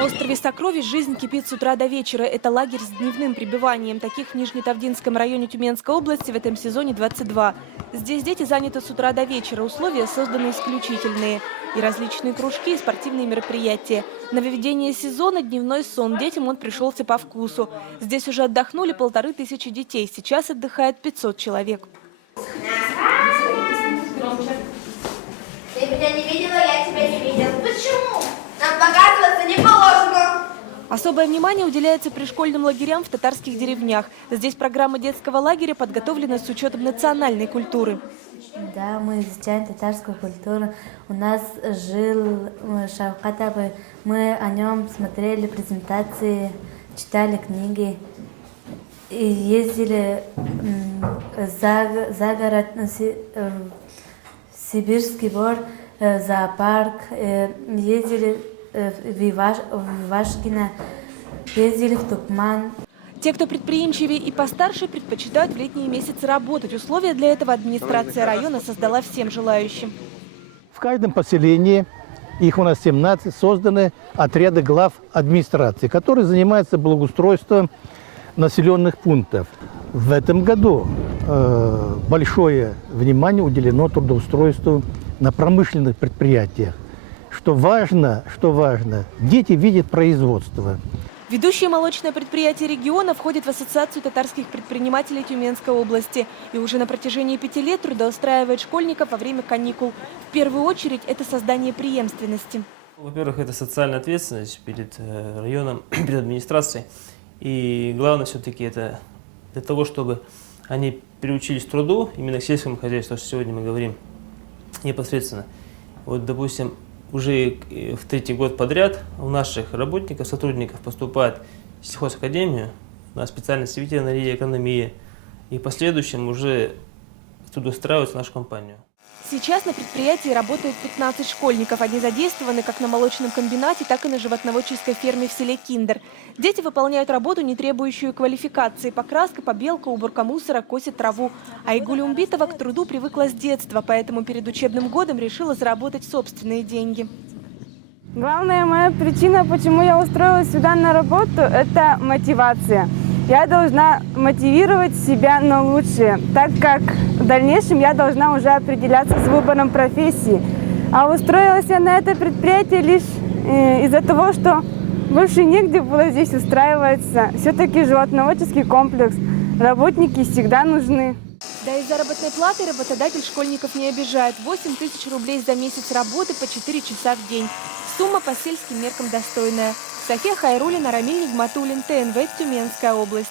На острове Сокровищ жизнь кипит с утра до вечера. Это лагерь с дневным пребыванием. Таких в Нижнетавдинском районе Тюменской области в этом сезоне 22. Здесь дети заняты с утра до вечера. Условия созданы исключительные. И различные кружки, и спортивные мероприятия. На выведение сезона дневной сон. Детям он пришелся по вкусу. Здесь уже отдохнули 1500 детей. Сейчас отдыхает 500 человек. Ты меня не видела, я тебя не видел. Почему? Нам показываться не положено. Особое внимание уделяется пришкольным лагерям в татарских деревнях. Здесь программа детского лагеря подготовлена с учетом национальной культуры. Да, мы изучаем татарскую культуру. У нас жил Шавкат Абай. Мы о нем смотрели презентации, читали книги. И ездили за город, в Сибирский Бор, зоопарк, ездили в Ивашкино, ездили в Тукман. Те, кто предприимчивее и постарше, предпочитают в летние месяцы работать. Условия для этого администрация района создала всем желающим. В каждом поселении, их у нас 17, созданы отряды глав администрации, которые занимаются благоустройством населенных пунктов. В этом году большое внимание уделено трудоустройству на промышленных предприятиях. Что важно, дети видят производство. Ведущее молочное предприятие региона входит в Ассоциацию татарских предпринимателей Тюменской области. И уже на протяжении 5 лет трудоустраивает школьников во время каникул. В первую очередь это создание преемственности. Во-первых, это социальная ответственность перед районом, перед администрацией. И главное все-таки это для того, чтобы они приучились к труду, именно к сельскому хозяйству, что сегодня мы говорим непосредственно. Вот, допустим, уже в 3-й год подряд у наших работников, сотрудников поступает в сельхозакадемию на специальность ветеринария, экономия. И в последующем уже трудоустраиваются в нашу компанию. Сейчас на предприятии работает 15 школьников. Они задействованы как на молочном комбинате, так и на животноводческой ферме в селе Киндер. Дети выполняют работу, не требующую квалификации. Покраска, побелка, уборка мусора, косит траву. А Игуля Умбитова к труду привыкла с детства, поэтому перед учебным годом решила заработать собственные деньги. Главная моя причина, почему я устроилась сюда на работу, это мотивация. Я должна мотивировать себя на лучшее, так как в дальнейшем я должна уже определяться с выбором профессии. А устроилась я на это предприятие лишь из-за того, что больше негде было здесь устраиваться. Все-таки животноводческий комплекс, работники всегда нужны. Да и заработной платой работодатель школьников не обижает. 8000 рублей за месяц работы по 4 часа в день. Сумма по сельским меркам достойная. София Хайруллина, Рамиль Нигматуллин, ТНВ, Тюменская область.